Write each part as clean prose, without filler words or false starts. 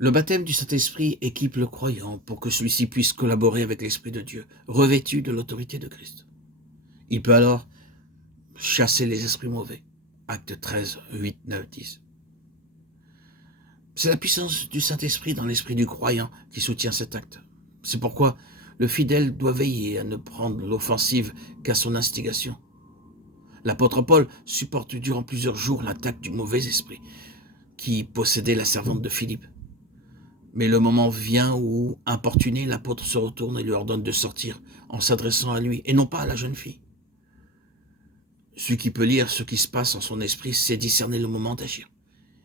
Le baptême du Saint-Esprit équipe le croyant pour que celui-ci puisse collaborer avec l'Esprit de Dieu, revêtu de l'autorité de Christ. Il peut alors chasser les esprits mauvais. Actes 13, 8, 9, 10. C'est la puissance du Saint-Esprit dans l'esprit du croyant qui soutient cet acte. C'est pourquoi le fidèle doit veiller à ne prendre l'offensive qu'à son instigation. L'apôtre Paul supporte durant plusieurs jours l'attaque du mauvais esprit qui possédait la servante de Philippe. Mais le moment vient où, importuné, l'apôtre se retourne et lui ordonne de sortir en s'adressant à lui et non pas à la jeune fille. Celui qui peut lire ce qui se passe en son esprit sait discerner le moment d'agir.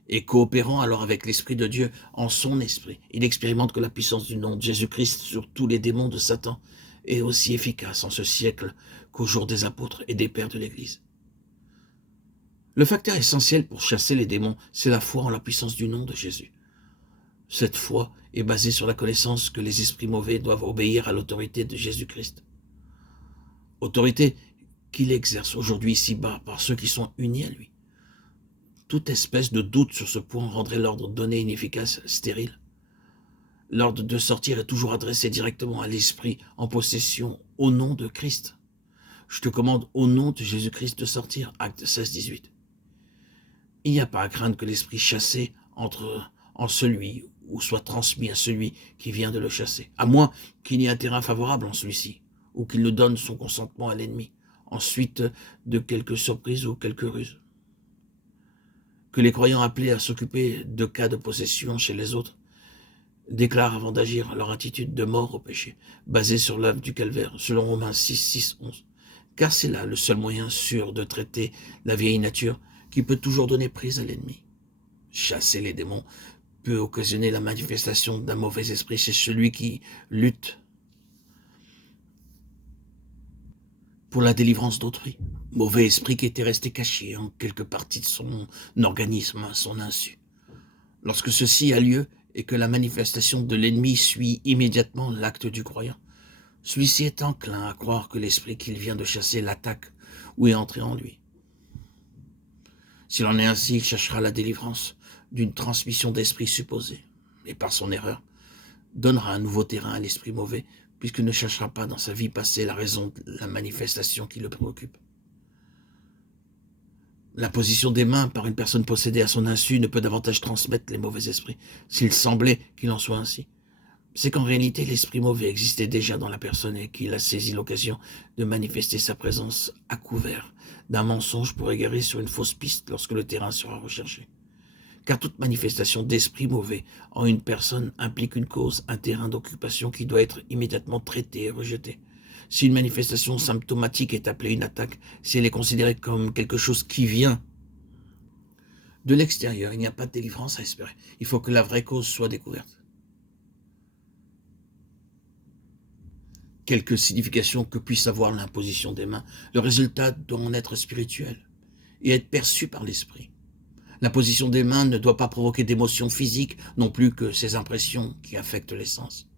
Et coopérant alors avec l'Esprit de Dieu en son esprit, il expérimente que la puissance du nom de Jésus-Christ sur tous les démons de Satan est aussi efficace en ce siècle qu'au jour des apôtres et des pères de l'Église. Le facteur essentiel pour chasser les démons, c'est la foi en la puissance du nom de Jésus. Cette foi est basée sur la connaissance que les esprits mauvais doivent obéir à l'autorité de Jésus-Christ. Autorité qu'il exerce aujourd'hui ici-bas par ceux qui sont unis à lui. Toute espèce de doute sur ce point rendrait l'ordre donné inefficace, stérile. L'ordre de sortir est toujours adressé directement à l'esprit en possession au nom de Christ. Je te commande au nom de Jésus-Christ de sortir, acte 16, 18. Il n'y a pas à craindre que l'esprit chassé entre en celui ou soit transmis à celui qui vient de le chasser, à moins qu'il n'y ait un terrain favorable en celui-ci, ou qu'il ne donne son consentement à l'ennemi, ensuite de quelques surprises ou quelques ruses. Que les croyants appelés à s'occuper de cas de possession chez les autres déclarent avant d'agir leur attitude de mort au péché, basée sur l'œuvre du calvaire, selon Romains 6, 6, 11. Car c'est là le seul moyen sûr de traiter la vieille nature qui peut toujours donner prise à l'ennemi. Chasser les démons peut occasionner la manifestation d'un mauvais esprit chez celui qui lutte pour la délivrance d'autrui. Mauvais esprit qui était resté caché en quelque partie de son organisme à son insu. Lorsque ceci a lieu et que la manifestation de l'ennemi suit immédiatement l'acte du croyant, celui-ci est enclin à croire que l'esprit qu'il vient de chasser l'attaque ou est entré en lui. S'il en est ainsi, il cherchera la délivrance d'une transmission d'esprit supposée, et par son erreur, donnera un nouveau terrain à l'esprit mauvais, puisqu'il ne cherchera pas dans sa vie passée la raison de la manifestation qui le préoccupe. L'imposition des mains par une personne possédée à son insu ne peut davantage transmettre les mauvais esprits, s'il semblait qu'il en soit ainsi. C'est qu'en réalité, l'esprit mauvais existait déjà dans la personne et qu'il a saisi l'occasion de manifester sa présence à couvert d'un mensonge pour égarer sur une fausse piste lorsque le terrain sera recherché. Car toute manifestation d'esprit mauvais en une personne implique une cause, un terrain d'occupation qui doit être immédiatement traité et rejeté. Si une manifestation symptomatique est appelée une attaque, si elle est considérée comme quelque chose qui vient de l'extérieur, il n'y a pas de délivrance à espérer. Il faut que la vraie cause soit découverte. Quelque signification que puisse avoir l'imposition des mains, le résultat doit en être spirituel et être perçu par l'esprit. L'imposition des mains ne doit pas provoquer d'émotions physiques non plus que ces impressions qui affectent les sens.